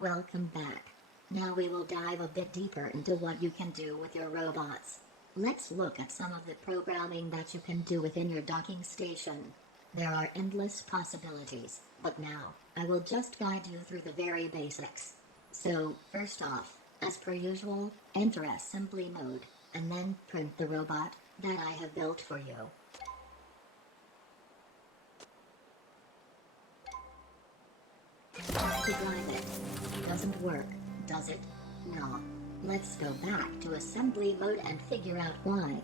Welcome back. Now we will dive a bit deeper into what you can do with your robots. Let's look at some of the programming that you can do within your docking station. There are endless possibilities, but now, I will just guide you through the very basics. So, first off, as per usual, enter assembly mode, and then print the robot that I have built for you. Try to drive it. Doesn't work, does it? No. Let's go back to assembly mode and figure out why.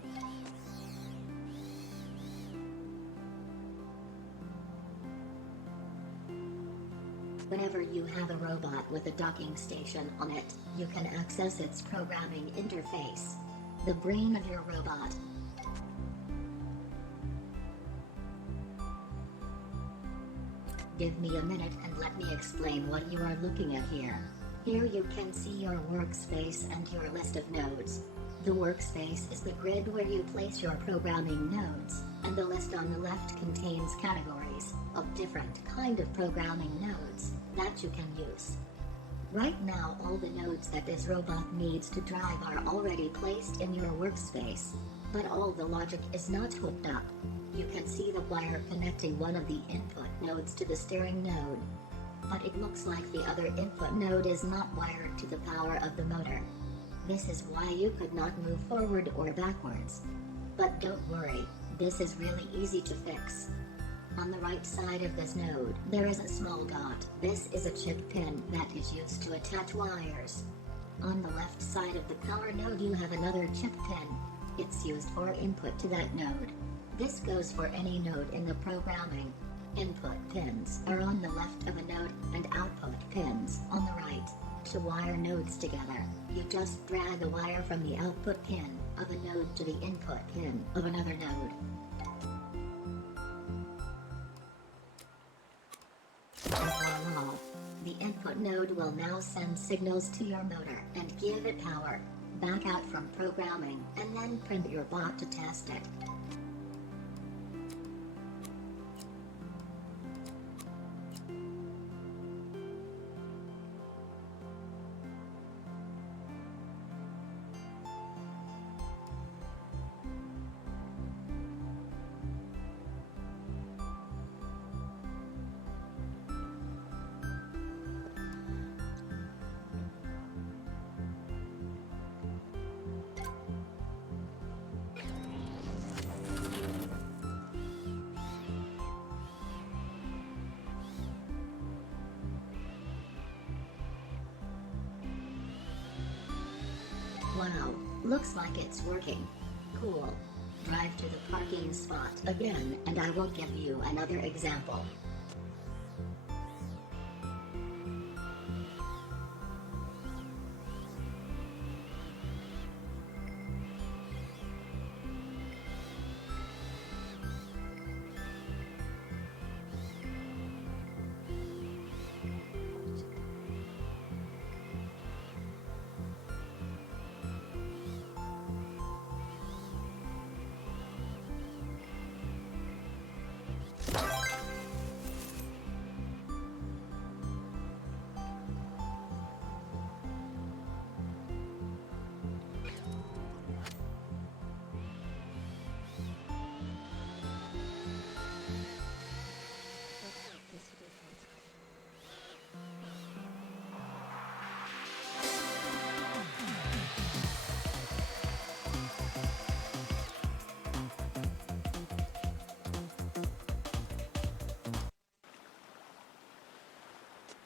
Whenever you have a robot with a docking station on it, you can access its programming interface. The brain of your robot. Give me a minute and let me explain what you are looking at here. Here you can see your workspace and your list of nodes. The workspace is the grid where you place your programming nodes, and the list on the left contains categories of different kind of programming nodes that you can use. Right now all the nodes that this robot needs to drive are already placed in your workspace, but all the logic is not hooked up. You can see the wire connecting one of the input nodes to the steering node. But it looks like the other input node is not wired to the power of the motor. This is why you could not move forward or backwards. But don't worry, this is really easy to fix. On the right side of this node, there is a small dot. This is a chip pin that is used to attach wires. On the left side of the power node you have another chip pin. It's used for input to that node. This goes for any node in the programming. Input pins are on the left of a node, and output pins on the right. To wire nodes together, you just drag a wire from the output pin of a node to the input pin of another node. And voila! The input node will now send signals to your motor and give it power. Back out from programming, and then print your bot to test it. Wow, looks like it's working. Cool. Drive to the parking spot again and I will give you another example.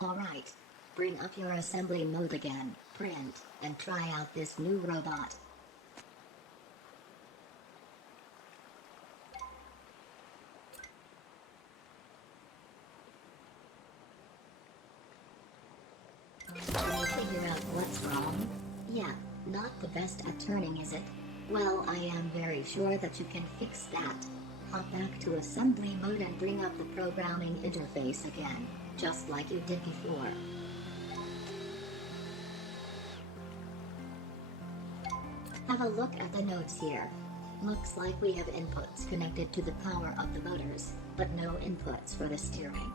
Alright. Bring up your assembly mode again, print, and try out this new robot. When you figure out What's wrong? Yeah, not the best at turning, is it? Well, I am very sure that you can fix that. Hop back to assembly mode and bring up the programming interface again, just like you did before. Have a look at the nodes here. Looks like we have inputs connected to the power of the motors, but no inputs for the steering.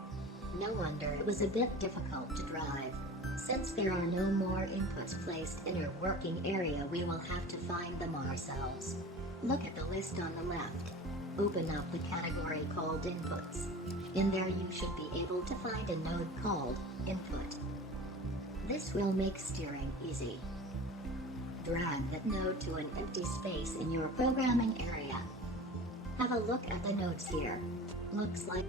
No wonder it was a bit difficult to drive. Since there are no more inputs placed in your working area, we will have to find them ourselves. Look at the list on the left. Open up the category called Inputs. In there you should be able to find a node called Input. This will make steering easy. Drag that node to an empty space in your programming area. Have a look at the nodes here. Looks like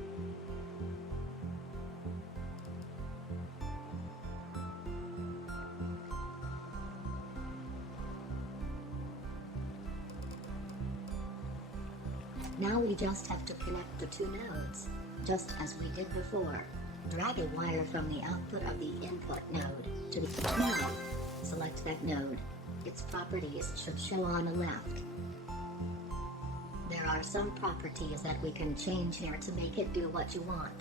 now we just have to connect the two nodes, just as we did before. Drag a wire from the output of the input node to the node. Select that node. Its properties should show on the left. There are some properties that we can change here to make it do what you want.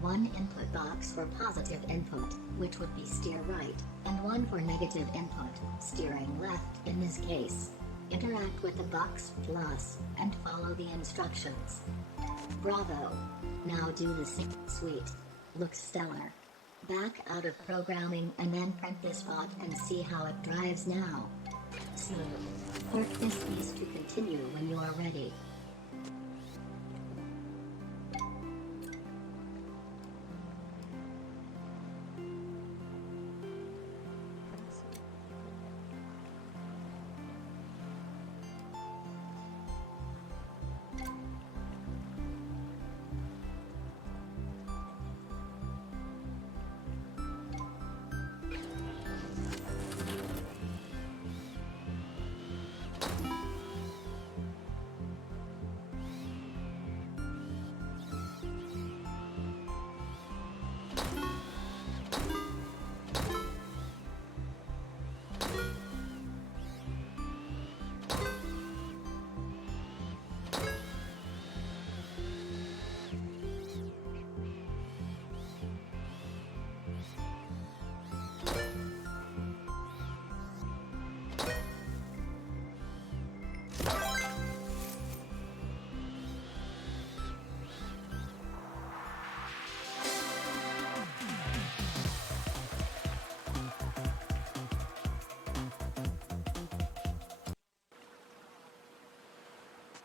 One input box for positive input, which would be steer right, and one for negative input, steering left in this case. Interact with the box plus, and follow the instructions. Bravo! Now do the same. Sweet. Looks stellar. Back out of programming and then print this spot and see how it drives now. Smooth. Fork this piece to continue when you are ready.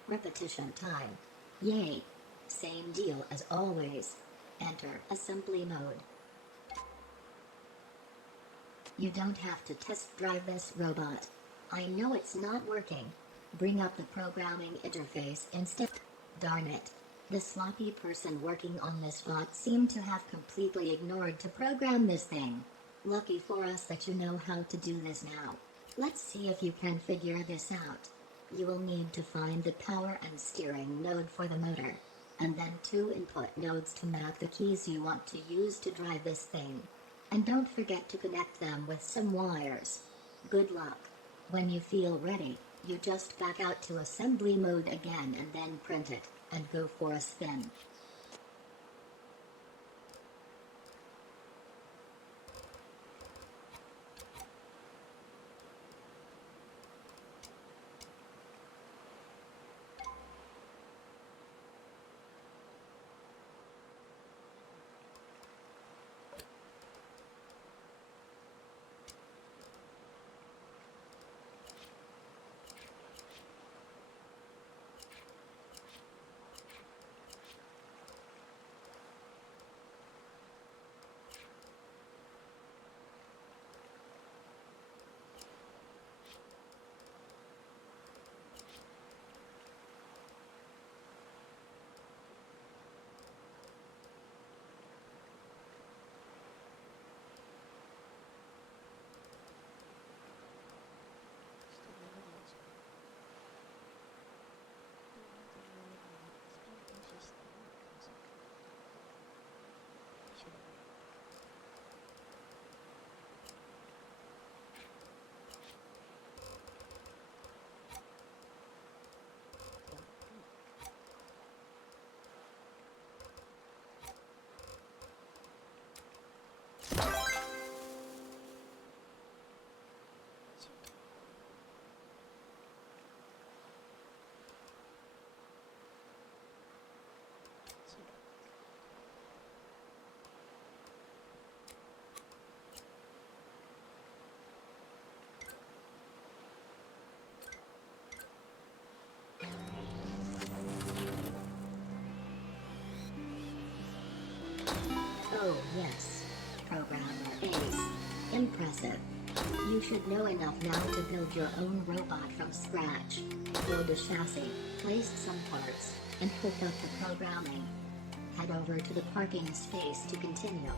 Repetition time. Yay! Same deal as always. Enter assembly mode. You don't have to test drive this robot. I know it's not working. Bring up the programming interface instead. Darn it. The sloppy person working on this bot seemed to have completely ignored to program this thing. Lucky for us that you know how to do this now. Let's see if you can figure this out. You will need to find the power and steering node for the motor, and then two input nodes to map the keys you want to use to drive this thing. And don't forget to connect them with some wires. Good luck. When you feel ready, you just back out to assembly mode again and then print it, and go for a spin. Yes. Programmer Ace. Impressive. You should know enough now to build your own robot from scratch. Build a chassis, place some parts, and hook up the programming. Head over to the parking space to continue.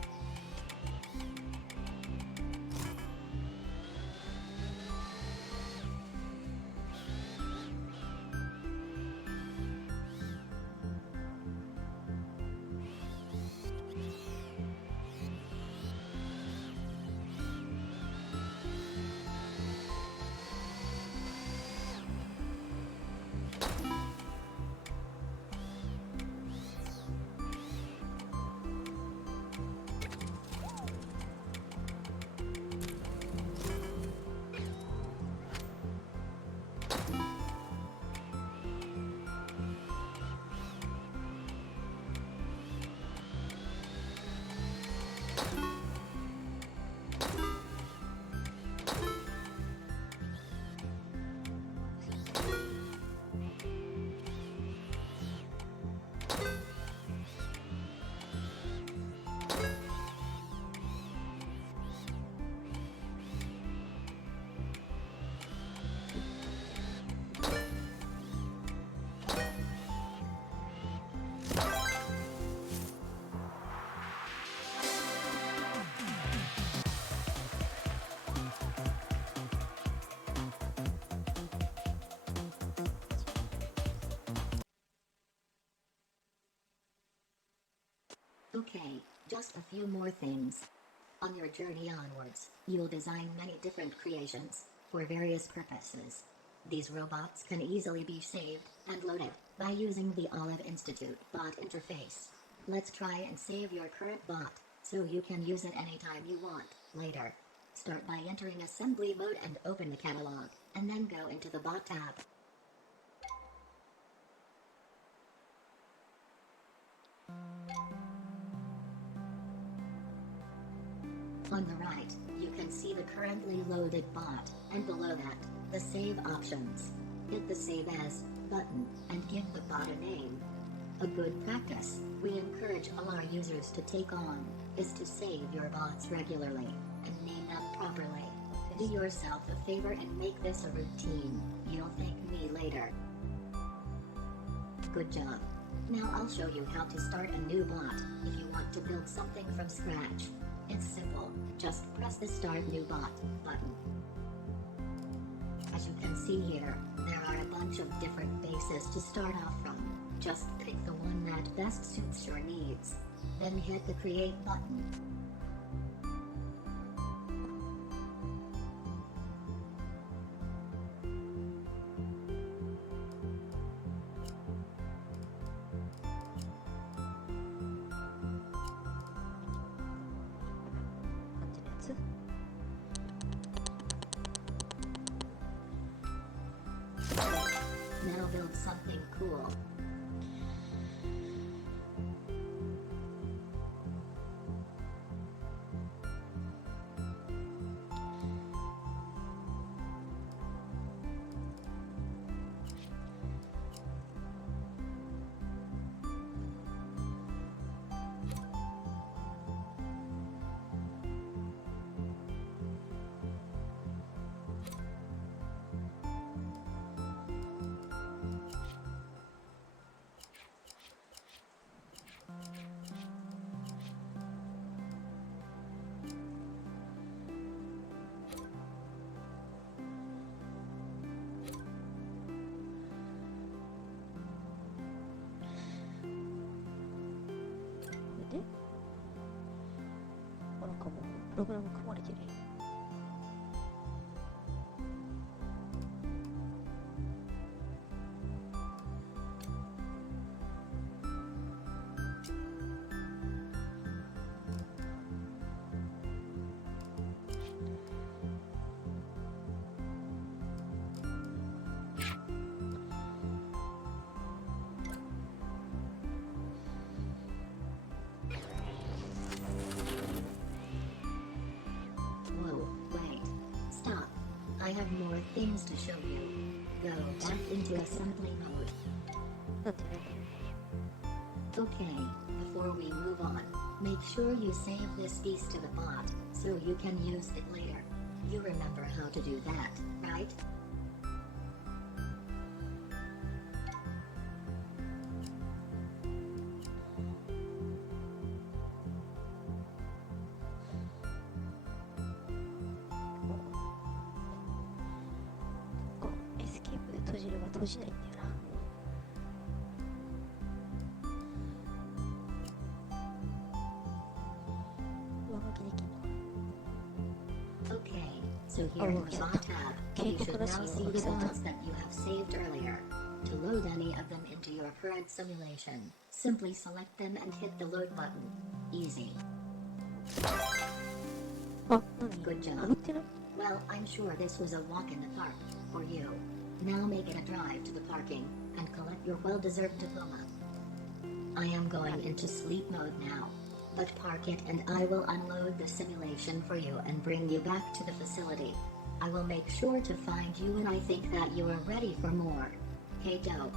Okay, just a few more things. On your journey onwards, you'll design many different creations, for various purposes. These robots can easily be saved and loaded by using the Olive Institute bot interface. Let's try and save your current bot, so you can use it anytime you want, later. Start by entering assembly mode and open the catalog, and then go into the bot tab. On the right, you can see the currently loaded bot, and below that, the save options. Hit the save as button, and give the bot a name. A good practice we encourage all our users to take on, is to save your bots regularly, and name them properly. Do yourself a favor and make this a routine, you'll thank me later. Good job. Now I'll show you how to start a new bot, if you want to build something from scratch. It's simple, just press the Start New Bot button. As you can see here, there are a bunch of different bases to start off from. Just pick the one that best suits your needs. Then hit the Create button. Now build something cool.でなんかもうプログラム組まれてる。I have more things to show you. Go back into assembly mode. Okay, before we move on, Make sure you save this piece to the bot, so you can use it later. You remember how to do that, right?エスケープで閉じれば閉じないんだよな。上書きできんの。Okay, so here in the bot tab, you should now see the bots that you have saved earlier. To load any of them into your current simulation, simply select them and hit the load button. Easy. あ、何 Good job. 歩ってない Well, I'm sure this was a walk in the park for you. Now make it a drive to the parking and collect your well-deserved diploma. I am going into sleep mode now, but park it and I will unload the simulation for you and bring you back to the facility. I will make sure to find you when I think that you are ready for more. Hey, dope.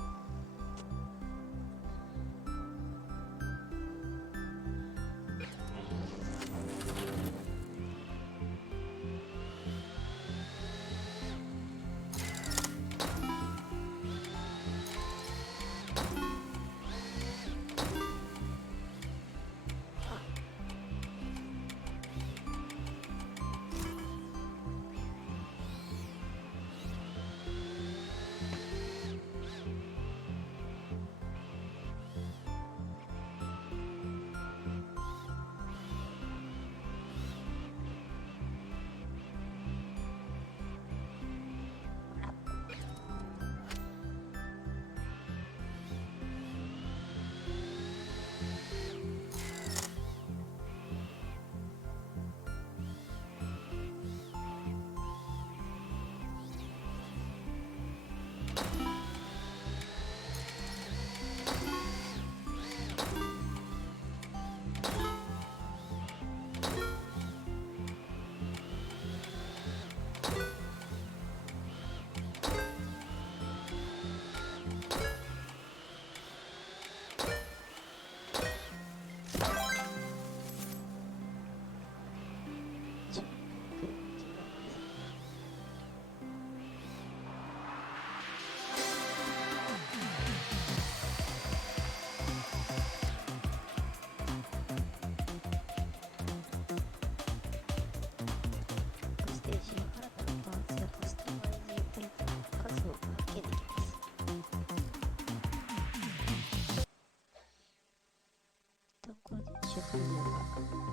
これで一緒にやるわ。